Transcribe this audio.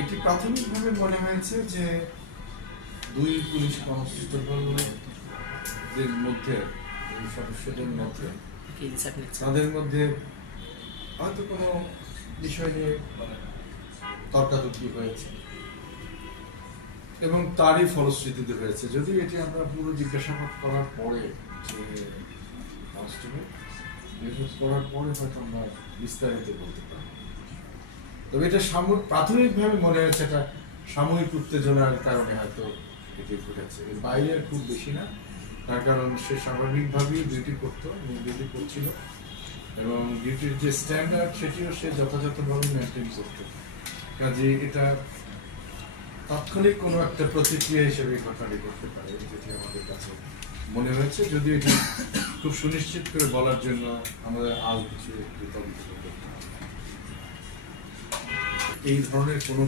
এটি প্রাথমিকভাবে মনে হয়েছে যে দুই পুলিশ কনস্টেবলদের মধ্যে, দুই সদস্যদের মধ্যে তাদের মধ্যে হয়তো কোনো বিষয় নিয়ে তর্কাতর্কি হয়েছে এবং তারই ফলশ্রুতিতে হয়েছে। যদিও এটি আমরা পুরো জিজ্ঞাসাবাদ করার পরে, যে কনস্টেবল করার পরে হয়তো আমরা বিস্তারিত বলতে পারি। তবে এটা প্রাথমিকভাবে মনে হচ্ছে এটা সাময়িক উত্তেজনার কারণে হয়তো এটি ঘটেছে, এর বাইরে খুব বেশি না। তার কারণ সে স্বাভাবিকভাবেই ডিউটি করছিল এবং ডিউটির যে স্ট্যান্ডার্ড সেটিও সে যথাযথভাবে মেনটেন করত। কাজে এটা তাৎক্ষণিক কোনো একটা প্রতিক্রিয়া হিসেবে ঘটনাটি করতে পারে, যেটি আমাদের কাছে মনে হয়েছে। যদিও এটি খুব সুনিশ্চিত করে বলার জন্য আমাদের আরও কিছু তদন্ত করতে হবে। এই ধরনের কোনো